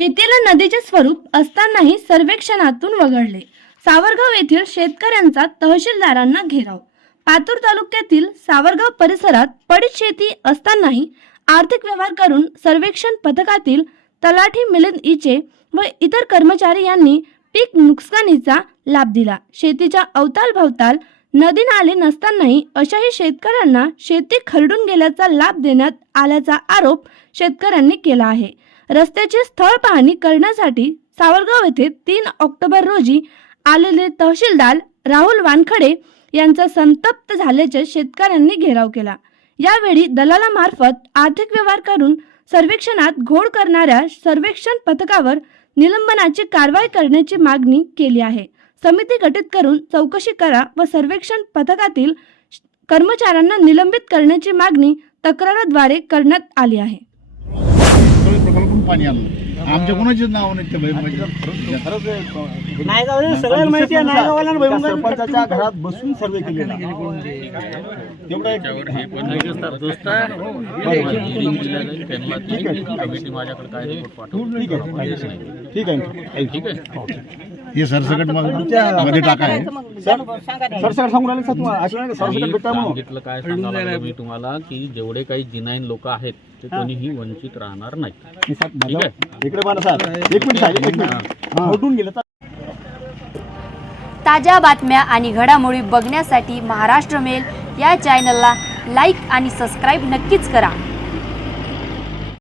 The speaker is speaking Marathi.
शेतीला नदीचे स्वरूप असतानाही सर्वेक्षणातून वगळले. सावरगाव येथील शेतकऱ्यांचा तहसीलदारांना घेराव. पातूर तालुक्यातील सावरगाव परिसरात पडीत शेती असतानाही आर्थिक व्यवहार करून सर्वेक्षण पथकातील तलाठी मिलिंद इचे व इतर कर्मचारी यांनी पीक नुकसानीचा लाभ दिला. शेतीच्या अवताल भवताल नदी नाले नसतानाही अशाही शेतकऱ्यांना शेती खरडून गेल्याचा लाभ देण्यात आल्याचा आरोप शेतकऱ्यांनी केला आहे. रस्त्याची स्थळ पाहणी करण्यासाठी सावरगाव येथे तीन ऑक्टोबर रोजी आलेले तहसीलदार राहुल वानखडे यांचा संतप्त झाल्याचे शेतकऱ्यांनी घेराव केला. यावेळी दलालामार्फत आर्थिक व्यवहार करून सर्वेक्षणात घोड करणाऱ्या सर्वेक्षण पथकावर निलंबनाची कारवाई करण्याची मागणी केली आहे. समिती गठीत करून चौकशी करा व सर्वेक्षण पथकातील कर्मचाऱ्यांना निलंबित करण्याची मागणी तक्राराद्वारे करण्यात आली आहे. पाणी आलं आमच्या कोणाचेच नाव नाही ते म्हणजे नायगावला सगळ्यांना माहिती आहे सरपंचाच्या घरात बसून सर्वे केलेला. तेवढं एक कमिटी माझ्याकडे काय रिपोर्ट पाठवून ठीक आहे. ठीक आहे. ठीक आहे. हे सरसकट मग मध्ये टाका आहे. सर सर सर सांगून राहिले सर तुम्हाला. असं नाही का सरसकट मी भेटा म्हणून सांगितलं काय सांगायला लागलो मी तुम्हाला की जेवढे काही जिनाईन लोक आहेत ते कोणीही वंचित राहणार नाही. मी सर, ठीक आहे. इकडे बघा सर एक मिनिट साहेब एक मिनिट. हटून गेलं तर ताज्या बातम्या आणि घडामोडी बघण्यासाठी महाराष्ट्र मेल या चॅनलला लाईक आणि सबस्क्राईब नक्कीच करा.